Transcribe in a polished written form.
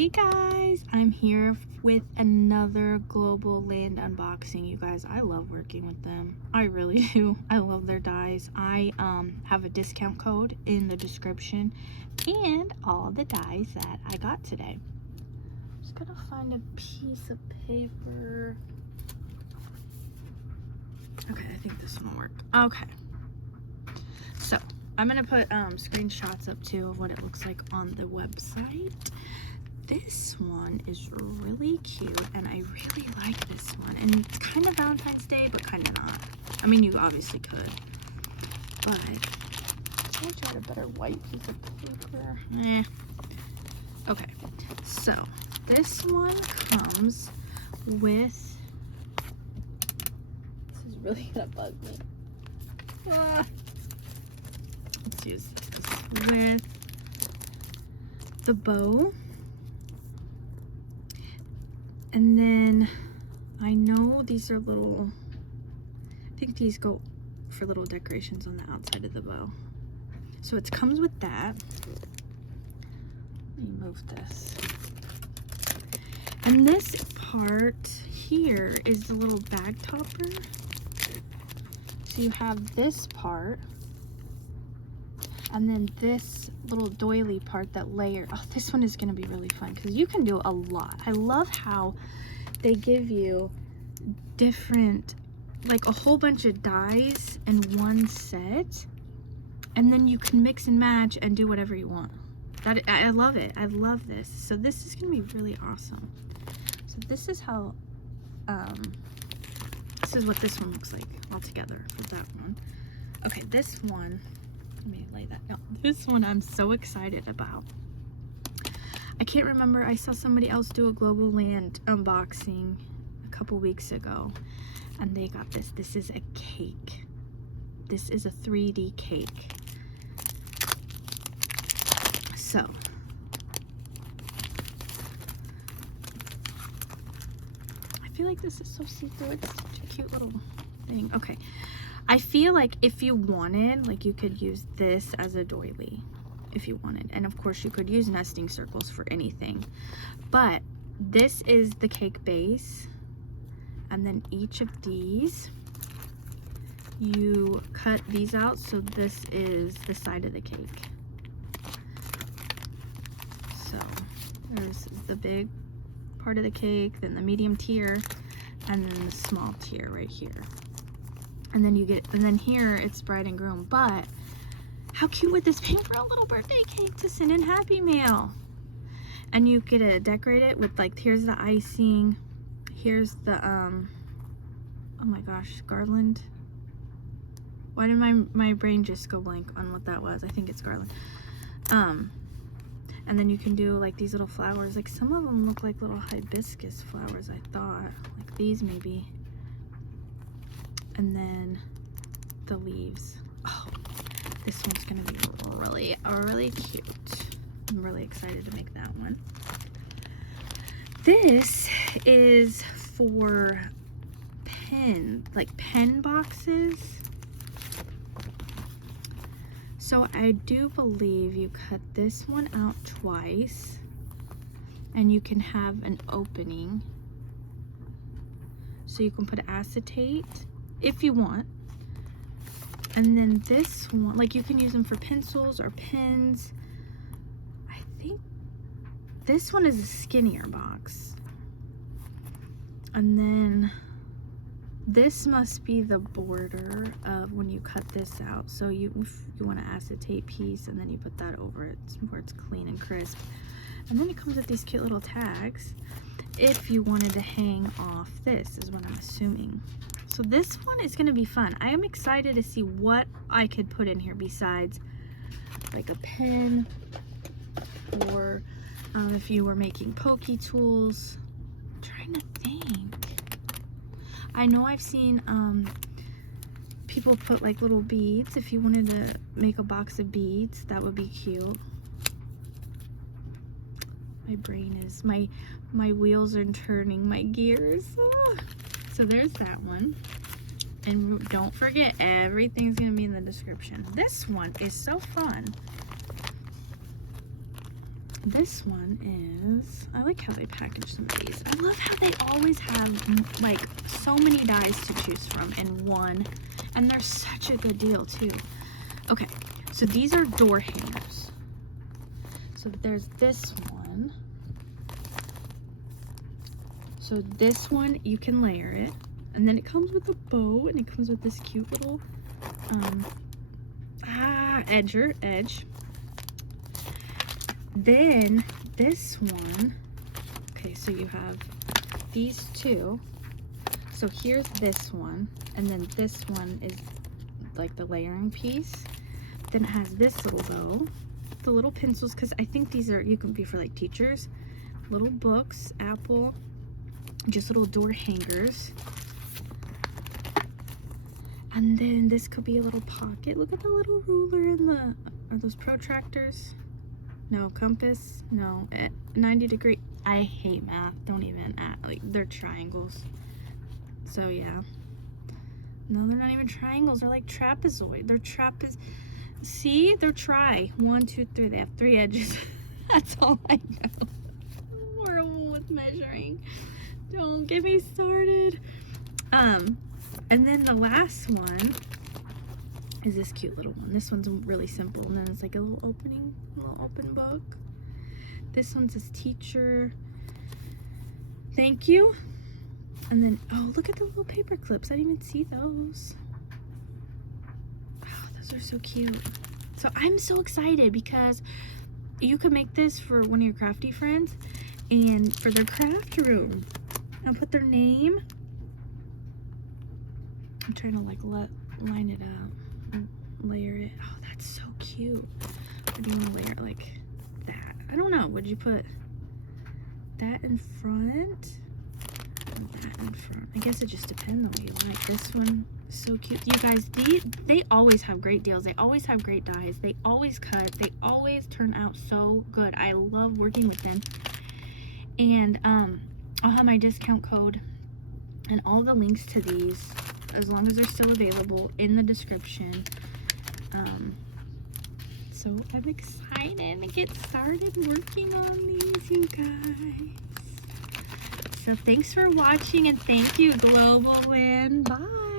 Hey guys, I'm here with another Globleland unboxing. You guys, I love working with them. I really do. I love their dies. I have a discount code in the description and all the dies that I got today. I'm just gonna find a piece of paper. Okay, I think this one will work. Okay. So I'm gonna put screenshots up too of what it looks like on the website. This one is really cute and I really like this one, and it's kind of Valentine's Day but kind of not. I mean, you obviously could, but I wish I had a better white piece of paper. Okay, so this one comes with, this is really gonna bug me. Let's use this with the bow. And then I know these are little, I think these go for little decorations on the outside of the bow. So it comes with that. Let me move this. And this part here is the little bag topper. So you have this part. And then this little doily part, that layer. Oh, this one is going to be really fun because you can do a lot. I love how they give you different, like a whole bunch of dies in one set. And then you can mix and match and do whatever you want. I love it. I love this. So this is going to be really awesome. So this is how, this is what this one looks like all together for that one. Okay, this one. Let me lay that down. This one I'm so excited about. I can't remember, I saw somebody else do a Globleland unboxing a couple weeks ago and they got this. This is a cake. This is a 3D cake. So I feel like this is so see-through. It's such a cute little thing. Okay. I feel like if you wanted, like you could use this as a doily if you wanted. And of course you could use nesting circles for anything. But this is the cake base. And then each of these, you cut these out. So this is the side of the cake. So there's the big part of the cake, then the medium tier, and then the small tier right here. And then you get, and then here it's bride and groom. But how cute would this be for a little birthday cake to send in Happy Mail? And you get to decorate it with, like, here's the icing, here's the oh my gosh, garland. Why did my brain just go blank on what that was? I think it's garland. And then you can do like these little flowers. Like some of them look like little hibiscus flowers, I thought, like these maybe. And then the leaves. Oh, this one's gonna be really cute. I'm really excited to make that one. This is for pen boxes. So I do believe you cut this one out twice and you can have an opening. So you can put acetate if you want. And then this one, like you can use them for pencils or pens. I think this one is a skinnier box. And then this must be the border of when you cut this out. So if you want an acetate piece, and then you put that over it where it's clean and crisp. And then it comes with these cute little tags if you wanted to hang off this, is what I'm assuming. So this one is going to be fun. I am excited to see what I could put in here besides like a pen, or if you were making pokey tools. I'm trying to think. I know I've seen people put like little beads. If you wanted to make a box of beads, that would be cute. My brain is, my wheels are turning, my gears. So there's that one. And don't forget, everything's gonna be in the description. This one is so fun. this one is, I like how they package some of these. I love how they always have like so many dies to choose from in one, and they're such a good deal too. Okay, so these are door hangers. So there's this one. So this one, you can layer it, and then it comes with a bow, and it comes with this cute little edge. Then this one, okay, so you have these two. So here's this one, and then this one is like the layering piece. Then it has this little bow, the little pencils, because I think these are, you can be for like teachers, little books, apple, just little door hangers. And then this could be a little pocket. Look at the little ruler and the, are those protractors? No, compass, no, 90-degree. I hate math, don't even act, like they're triangles. So yeah. No, they're not even triangles, they're like trapezoid. They're see, they're 1, 2, 3, they have 3 edges. That's all I know. I'm horrible with measuring. Don't get me started. And then the last one is this cute little one. This one's really simple, and then it's like a little open book. This one says teacher, thank you. And then, oh, look at the little paper clips. I didn't even see those. Oh, those are so cute. So I'm so excited because you could make this for one of your crafty friends and for their craft room. And put their name. I'm trying to like line it up and layer it. Oh, that's so cute. Or do you want to layer it like that? I don't know. Would you put that in front? That in front. I guess it just depends on what you like. This one is so cute. You guys, they always have great deals. They always have great dies. They always cut. They always turn out so good. I love working with them. And I'll have my discount code and all the links to these, as long as they're still available, in the description. So I'm excited to get started working on these, you guys. So thanks for watching, and thank you, Globleland. Bye.